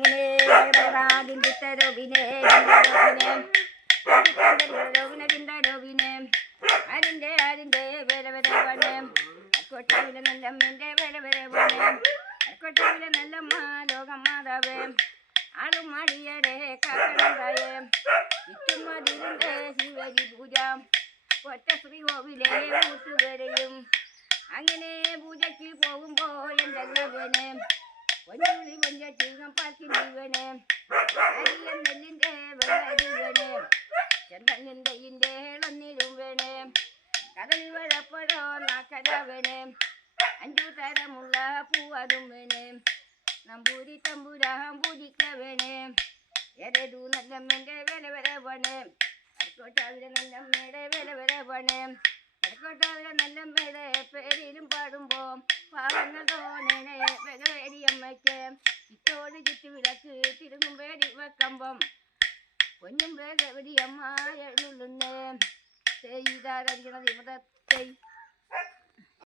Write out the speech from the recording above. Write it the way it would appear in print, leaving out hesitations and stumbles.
അങ്ങനെ അതിൻ്റെ വരെ വരെ പണേ കൊട്ടാവിലെ നല്ലമ്മൻ്റെ വരെ വരെ പണേ കൊട്ടാവിലെ നല്ലമ്മ ലോകം മാതാവേ ആളും മടിയടെ കാക്കണതായേ ചുറ്റുമതിലിൻ്റെ ശിവരി പൂജ ഒറ്റ ശ്രീകോവിലെ കൂട്ടുവരെയും അങ്ങനെ പൂജയ്ക്ക് പോകുമ്പോൾ എൻ്റെ നവനെ പൊന്നുള്ളി പൊഞ്ചീകം പാക്കി ജീവനെ അരിയൻ നെല്ലിൻ്റെ വെള്ളരിവനെ ചെന്തങ്ങിൻ്റെ ഇൻ്റെ ഇളന്നിരും വേണേ കടൽ വഴപ്പഴോ നാക്കരവനെ 5 തരമുള്ള പൂവതും വേണേ നമ്പൂരി തമ്പുരാൻ പൂജിക്കവനെ എരടു നല്ലമ്മൻ്റെ വില വരെ പണേ അരക്കോട്ടാവിലെ നല്ലമ്മയുടെ വില വരെ പണേ അരക്കോട്ടാവിലെ നല്ലമ്മയുടെ പേരിലും പാടുമ്പോൾ പാവങ്ങൾ തോന്നണേ വെകവേരിയമ്മയ്ക്ക് ഇത്തോട് ചുറ്റി വിളക്ക് തിരുങ്ങും പേടി വെക്കമ്പം പൊന്നും വേഗവരിയമ്മ എഴുന്നള്ളുന്നേ ചെയ്താരഞ്ചണ ദിവസത്തെ